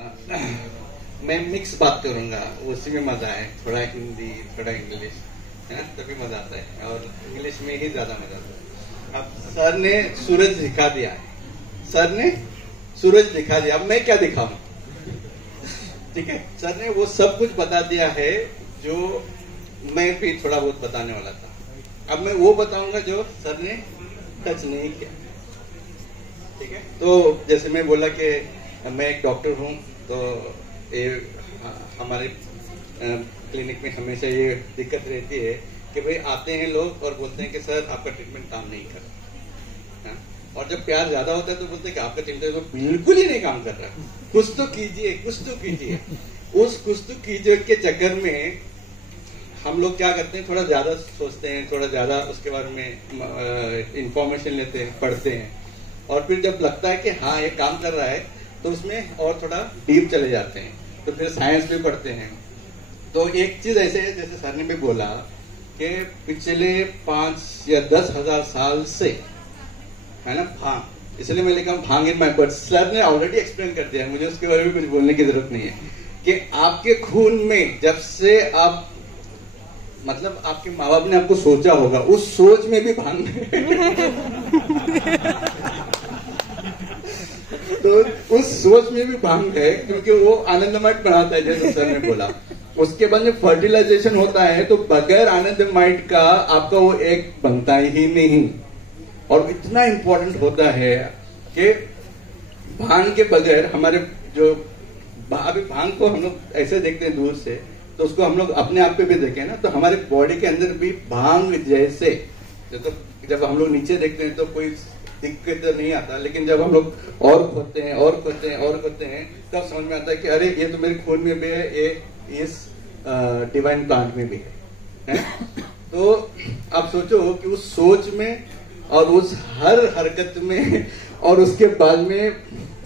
मैं मिक्स बात करूंगा, उसी में मजा है, थोड़ा हिंदी थोड़ा इंग्लिश, तभी मजा आता है, और इंग्लिश में ही ज्यादा मजा आता है। अब सर ने सूरज दिखा दिया है, सर ने सूरज दिखा दिया, अब मैं क्या दिखाऊं? ठीक है, सर ने वो सब कुछ बता दिया है जो मैं भी थोड़ा बहुत बताने वाला था। अब मैं वो बताऊंगा जो सर ने टच नहीं किया। ठीक है, तो जैसे मैं बोला कि मैं एक डॉक्टर हूं, तो ये हमारे क्लिनिक में हमेशा ये दिक्कत रहती है कि भाई आते हैं लोग और बोलते हैं कि सर आपका ट्रीटमेंट काम नहीं कर रहा, और जब प्यार ज्यादा होता है तो बोलते हैं कि आपका ट्रीटमेंट बिल्कुल ही नहीं काम कर रहा, कुछ तो कीजिए, कुछ तो कीजिए। उस कुछ तो कीजिए के चक्कर में हम लोग क्या करते हैं, थोड़ा ज्यादा सोचते हैं, थोड़ा ज्यादा उसके बारे में इंफॉर्मेशन लेते हैं, पढ़ते हैं, और फिर जब लगता है कि हाँ ये काम कर रहा है तो उसमें और थोड़ा डीप चले जाते हैं, तो फिर साइंस भी पढ़ते हैं। तो एक चीज ऐसे है, जैसे सर ने भी बोला कि पिछले 5 या 10 हजार साल से है ना भांग, इसलिए मैं लिखा भांग इन माय ब्लड। सर ने ऑलरेडी एक्सप्लेन कर दिया, मुझे उसके बारे में कुछ बोलने की जरूरत नहीं है कि आपके खून में जब से आप मतलब आपके माँ बाप ने आपको सोचा होगा, उस सोच में भी भांग तो उस सोच में भी भांग है, क्योंकि वो आनंदमठ बनाता है, जैसे सर ने बोला। उसके बाद में फर्टिलाइजेशन होता है, तो बगैर आनंदमठ का आपका वो एक बनता ही नहीं। और इतना इंपॉर्टेंट होता है कि भांग के बगैर हमारे जो अभी भांग को हम लोग ऐसे देखते हैं दूर से, तो उसको हम लोग अपने आप पे भी देखें ना, तो हमारे बॉडी के अंदर भी भांग जैसे, तो जब हम लोग नीचे देखते हैं तो कोई दिक्कत नहीं आता, लेकिन जब हम लोग और खोदते हैं और खोदते हैं और खोदते हैं, तब समझ में आता है कि अरे ये तो मेरे खून में भी है, ये इस डिवाइन प्लांट में भी है? तो आप सोचो कि उस सोच में और उस हर हरकत में और उसके बाद में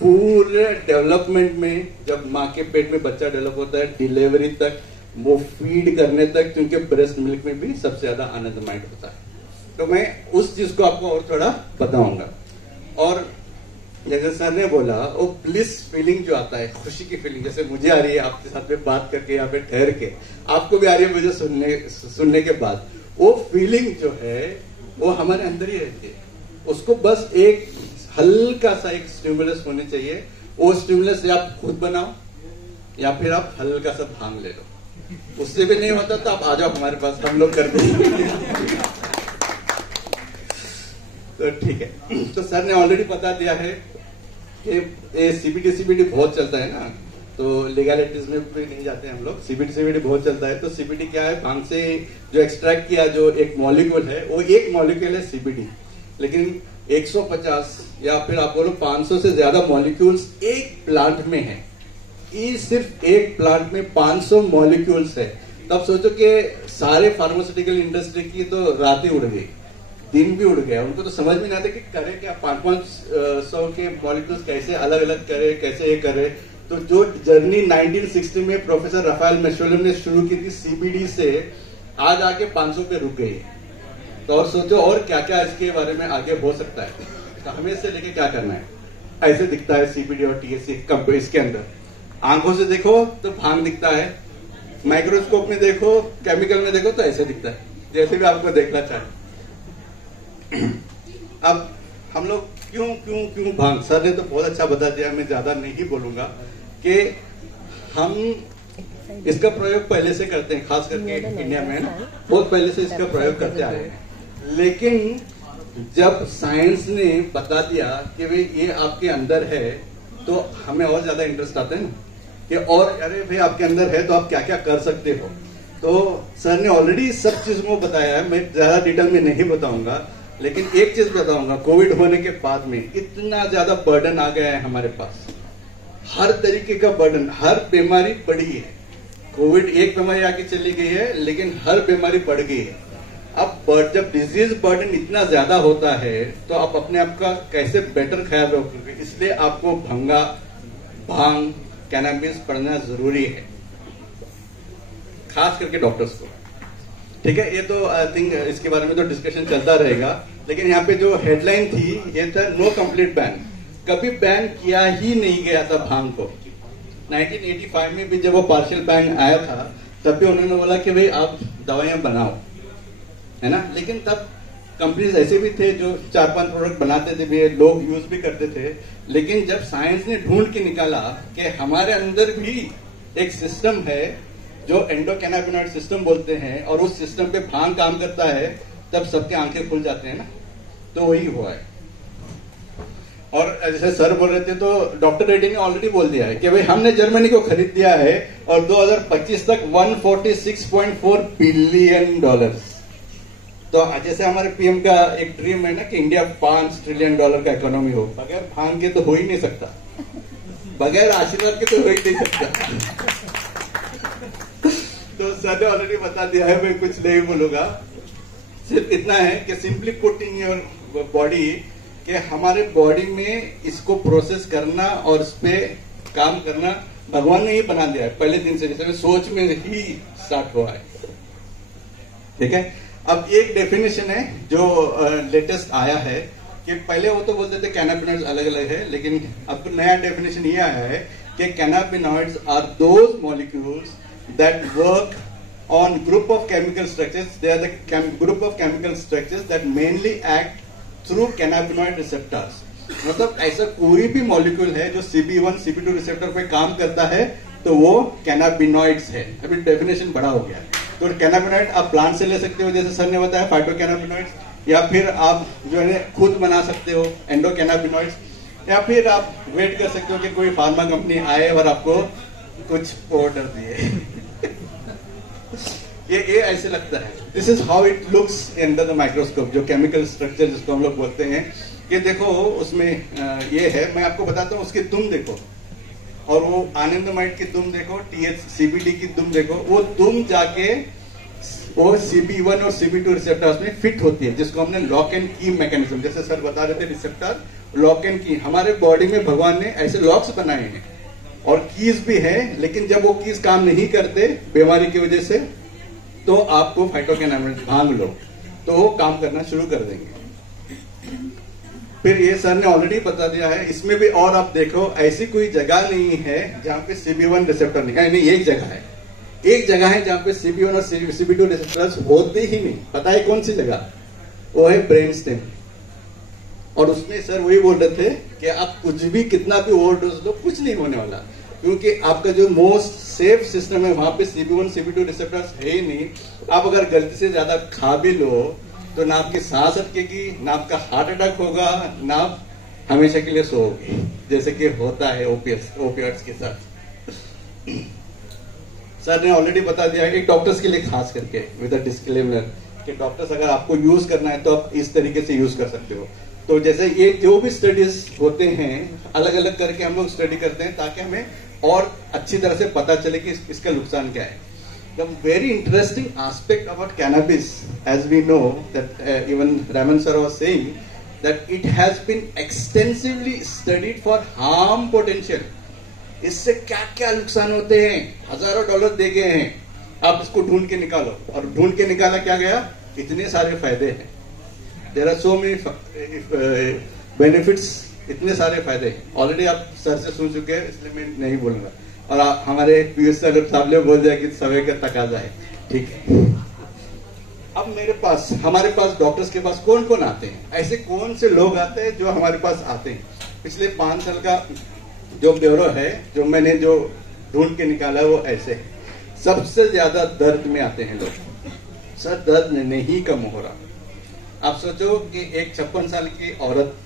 पूरे डेवलपमेंट में, जब माँ के पेट में बच्चा डेवलप होता है, डिलीवरी तक, वो फीड करने तक, क्योंकि ब्रेस्ट मिल्क में भी सबसे ज्यादा आनंदमय होता है। तो मैं उस चीज को आपको और थोड़ा बताऊंगा। और जैसे सर ने बोला, वो ब्लिस फीलिंग जो आता है, खुशी की फीलिंग, जैसे मुझे आ रही है आपके साथ में बात करके, यहाँ पे ठहर के, आपको भी आ रही है मुझे सुनने के बाद, वो फीलिंग जो है वो हमारे अंदर ही रहती है। उसको बस एक हल्का सा एक स्टिमुलस होने चाहिए। वो स्टिमुलस या आप खुद बनाओ या फिर आप हल्का सा भांग ले लो। उससे भी नहीं होता तो आप आ जाओ हमारे पास, हम लोग कर देंगे। तो ठीक है, तो सर ने ऑलरेडी बता दिया है कि सीबीडी बहुत चलता है ना, तो लीगैलिटीज में भी नहीं जाते हम लोग। सीबीडी बहुत चलता है। तो सीबीडी क्या है, भांग से जो एक्सट्रैक्ट किया जो एक मॉलिक्यूल है, वो एक मॉलिक्यूल है सीबीडी, लेकिन 150 या फिर आप बोलो 500 से ज्यादा मॉलिक्यूल्स एक प्लांट में है। ये सिर्फ एक प्लांट में 500 मॉलिक्यूल्स है। तब सोचो कि सारे फार्मास्यूटिकल इंडस्ट्री की तो रात ही उड़ गई, दिन भी उड़ गया। उनको तो समझ में नहीं आता कि करे क्या, 500 के मॉलिक्यूल्स कैसे अलग अलग करे, कैसे ये करे। तो जो जर्नी 1960 में प्रोफेसर राफेल मेशोलम ने शुरू की थी सीबीडी से, आज आके 500 पे रुक गई है। तो और सोचो और क्या क्या इसके बारे में आगे हो सकता है। तो हमें इससे लेके क्या करना है, ऐसे दिखता है सीबीडी और टीएचसी इसके अंदर। आंखों से देखो तो भांग दिखता है, माइक्रोस्कोप में देखो, केमिकल में देखो तो ऐसे दिखता है, जैसे भी आपको देखना चाहे। अब हम लोग क्यों क्यों क्यों भांग, सर ने तो बहुत अच्छा बता दिया, मैं ज्यादा नहीं बोलूंगा कि हम इसका प्रयोग पहले से करते हैं, खास करके इंडिया में बहुत पहले से इसका प्रयोग करते आ रहे हैं। लेकिन जब साइंस ने बता दिया कि भाई ये आपके अंदर है, तो हमें और ज्यादा इंटरेस्ट आता है ना कि और अरे भाई आपके अंदर है तो आप क्या क्या कर सकते हो। तो सर ने ऑलरेडी सब चीजों को बताया है, मैं ज्यादा डिटेल में नहीं बताऊंगा, लेकिन एक चीज बताऊंगा, कोविड होने के बाद में इतना ज्यादा बर्डन आ गया है हमारे पास, हर तरीके का बर्डन, हर बीमारी बढ़ी है। कोविड एक बीमारी आके चली गई है, लेकिन हर बीमारी बढ़ गई है। अब जब डिजीज बर्डन इतना ज्यादा होता है, तो आप अपने आप का कैसे बेटर ख्याल रखोगे, इसलिए आपको भांग कैनाबिस पढ़ना जरूरी है, खास करके डॉक्टर्स को। ठीक है, ये तो आई थिंक इसके बारे में तो डिस्कशन चलता रहेगा, लेकिन यहाँ पे जो हेडलाइन थी ये था नो कंप्लीट बैन। कभी बैन किया ही नहीं गया था भांग को, 1985 में भी जब वो पार्शियल बैन आया था, तब भी उन्होंने बोला कि भाई आप दवाइयां बनाओ, है ना। लेकिन तब कंपनीज ऐसे भी थे जो 4-5 प्रोडक्ट बनाते थे भी, लोग यूज भी करते थे। लेकिन जब साइंस ने ढूंढ के निकाला कि हमारे अंदर भी एक सिस्टम है जो एंडोकैनाबिनॉइड सिस्टम बोलते हैं, और उस सिस्टम पे भांग काम करता है, तब सबके आंखें खुल जाते हैं ना। तो वही हुआ है। और जैसे सर बोल रहे थे, तो डॉक्टर रेड्डी ने ऑलरेडी बोल दिया है कि भाई हमने जर्मनी को खरीद दिया है और 2025 तक $146.4 बिलियन। तो जैसे हमारे पीएम का एक ड्रीम है ना कि इंडिया $5 ट्रिलियन का इकोनॉमी हो, बगैर भांग के तो हो ही नहीं सकता, बगैर आशीर्वाद के तो हो ही नहीं सकता। तो सर ने ऑलरेडी बता दिया है, मैं कुछ नहीं बोलूंगा। सिर्फ इतना है कि simply put in your body कि हमारे बॉडी में इसको प्रोसेस करना और इस पे काम करना भगवान ने ही बना दिया है पहले दिन से, जैसे सोच में ही स्टार्ट हुआ है। ठीक है। अब एक डेफिनेशन है जो लेटेस्ट आया है कि पहले वो तो बोलते थे कैनाबिनॉइड्स अलग अलग है, लेकिन अब नया डेफिनेशन ये आया है कि cannabinoids are those molecules that work on group of chemical structures. They are the group of chemical structures that mainly act through cannabinoid receptors. मतलब ऐसा कोई भी मॉलिक्यूल है जो CB1 CB2 रिसेप्टर पे काम करता है तो वो कैनाबिनॉइड्स है। अभी डेफिनेशन बड़ा हो गया है। तो कैनाबिनॉइड आप प्लांट से ले सकते हो, जैसे सर ने बताया फाइटोकैनाबिनॉइड्स, या फिर आप जो है खुद बना सकते हो एंडोकैनाबिनॉइड्स, या फिर आप वेट कर सकते हो कि कोई फार्मा कंपनी आए और आपको कुछ ऑर्डर दिए। ये ऐसे लगता है। This is how it looks under the microscope, जो केमिकल स्ट्रक्चर जिसको हम लोग बोलते हैं। ये देखो उसमें ये है, मैं आपको बताता हूँ उसकी दुम देखो, और वो आनंदमाइड की दुम देखो, THCBD की दुम देखो। वो दुम जाके वो CB1 और CB2 रिसेप्टर्स में फिट होती है, जिसको हमने लॉक एंड की मैकेनिज्म, जैसे सर बता रहे थे रिसेप्टर लॉक एंड की। हमारे बॉडी में भगवान ने ऐसे लॉक्स बनाए हैं और कीज भी है, लेकिन जब वो कीज काम नहीं करते बीमारी की वजह से, तो आपको फाइटोकैनाबिनॉइड भांग लो तो वो काम करना शुरू कर देंगे। फिर ये सर ने ऑलरेडी बता दिया है, इसमें भी और आप देखो ऐसी कोई जगह नहीं है जहां पे CB1 रिसेप्टर नहीं, एक जगह है, एक जगह है जहां पे CB1 और CB2 रिसेप्टर्स होते ही नहीं। पता है कौन सी जगह? वो है ब्रेन स्टेम। और उसमें सर वही बोल रहे थे कि आप कुछ भी कितना भी ओवरडोज लो, कुछ नहीं होने वाला, क्योंकि आपका जो मोस्ट सेफ सिस्टम है वहां पे CB1 CB2 रिसेप्टर्स है ही नहीं। आप अगर गलती से ज्यादा खा भी लो तो ना आपकी सांस अटकेगी, ना आपका हार्ट अटैक होगा, ना आप हमेशा के लिए सोओगे, जैसे कि होता है ओपिएट्स के साथ। सर ने ऑलरेडी बता दिया है, एक डॉक्टर्स के लिए खास करके विद अ डिस्क्लेमर कि डॉक्टर्स अगर आपको यूज करना है तो आप इस तरीके से यूज कर सकते हो। तो जैसे ये जो भी स्टडीज होते हैं अलग अलग करके हम लोग स्टडी करते हैं ताकि हमें और अच्छी तरह से पता चले कि इसका नुकसान क्या है। The very interesting aspect about cannabis, as we know that even Raman sir was saying that it has been extensively studied for harm potential. इससे क्या क्या नुकसान होते हैं, हजारों डॉलर दे गए हैं, आप इसको ढूंढ के निकालो। और ढूंढ के निकाला क्या गया, इतने सारे फायदे हैं। There are so many benefits, इतने सारे फायदे ऑलरेडी आप सर से सुन चुके हैं, इसलिए मैं नहीं बोलूंगा। और हमारे पीयूष सर साहब ने बोल दिया कि समय का तकाजा है। ठीक है। अब हमारे पास डॉक्टर्स के पास कौन कौन आते हैं, ऐसे कौन से लोग आते हैं जो हमारे पास आते हैं? पिछले 5 साल का जो ब्यूरो है, जो मैंने जो ढूंढ के निकाला है, वो ऐसे है। सबसे ज्यादा दर्द में आते हैं लोग। सर दर्द नहीं कम हो रहा। आप सोचो कि एक 56 साल की औरत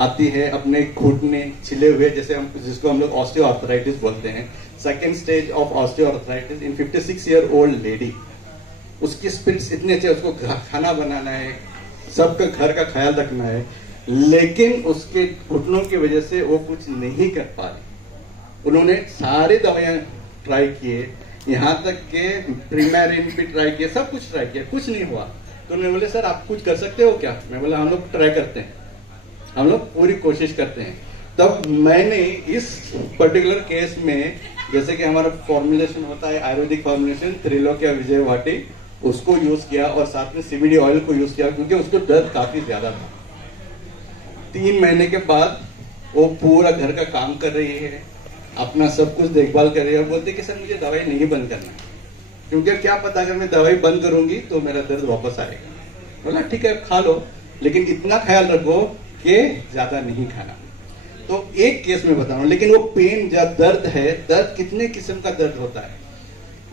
आती है, अपने घुटने छिले हुए, जैसे जिसको हम लोग ऑस्टियोआर्थराइटिस बोलते हैं, second stage of osteoarthritis in 56 year old lady. उसकी स्पिरिट्स इतने अच्छे, उसको खाना बनाना है, सबका घर का ख्याल रखना है, लेकिन उसके घुटनों की वजह से वो कुछ नहीं कर पा रही। उन्होंने सारी दवाइयां ट्राई किए, यहाँ तक के प्रीमेरिन भी ट्राई किए, सब कुछ ट्राई किया, कुछ नहीं हुआ। तो उन्होंने बोले सर आप कुछ कर सकते हो क्या? मैं बोला हम लोग ट्राई करते हैं, हम लोग पूरी कोशिश करते हैं। तब मैंने इस पर्टिकुलर केस में, जैसे कि हमारा फॉर्मुलेशन होता है आयुर्वेदिक फॉर्मुलेशन त्रिलोक्या विजयवाटी, उसको यूज किया और साथ में CBD ऑयल को यूज किया, क्योंकि उसको दर्द काफी ज्यादा था। 3 महीने के बाद वो पूरा घर का काम कर रही है, अपना सब कुछ देखभाल कर रही है और बोलते कि सर मुझे दवाई नहीं बंद करना, क्योंकि क्या पता अगर मैं दवाई बंद करूंगी तो मेरा दर्द वापस आएगा। बोला ठीक है खा लो, लेकिन इतना ख्याल रखो कि ज्यादा नहीं खाना। तो एक केस में बता रहा हूं, लेकिन वो पेन जब दर्द है, दर्द कितने किस्म का दर्द होता है।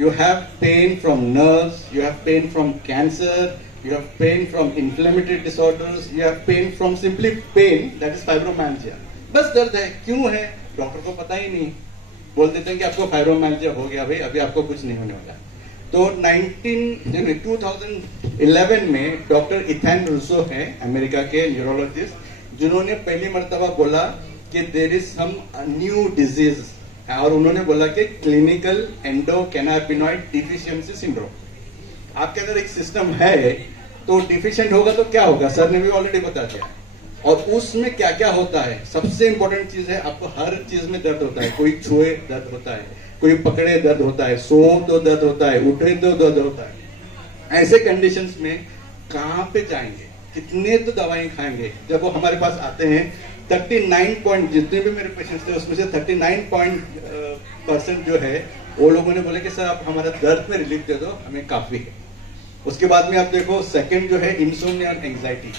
You have pain from nerves, you have pain from cancer, you have pain from inflammatory disorders, you have pain from simply pain, that is fibromyalgia। बस दर्द है, क्यों है डॉक्टर को पता ही नहीं, बोल देते हैं कि आपको फाइब्रोमाइल्जिया हो गया भाई, अभी आपको कुछ नहीं होने वाला। तो 2011 में डॉक्टर इथान रूसो है अमेरिका के न्यूरोलॉजिस्ट, जिन्होंने पहली मर्तबा बोला कि there is some new disease, और उन्होंने बोला कि क्लिनिकल एंडोकैनाबिनॉइड डिफिशियंसी सिंड्रोम। आपके अंदर एक सिस्टम है तो डिफिशिएंट होगा तो क्या होगा, सर ने भी ऑलरेडी बता दिया। और उसमें क्या क्या होता है, सबसे इंपॉर्टेंट चीज है, आपको हर चीज में दर्द होता है, कोई छुए दर्द होता है, कोई पकड़े दर्द होता है, सो तो दर्द होता है, उठे तो दर्द होता है। ऐसे कंडीशंस में कहां पे जाएंगे, कितने तो दवाएं खाएंगे। जब वो हमारे पास आते हैं 39 जितने भी मेरे पेशेंट्स थे उसमें से 39% जो है वो लोगों ने बोले कि सर आप हमारा दर्द में रिलीफ दे दो, हमें काफी है। उसके बाद में आप देखो सेकंड जो है इंसोम्निया और एंजाइटी।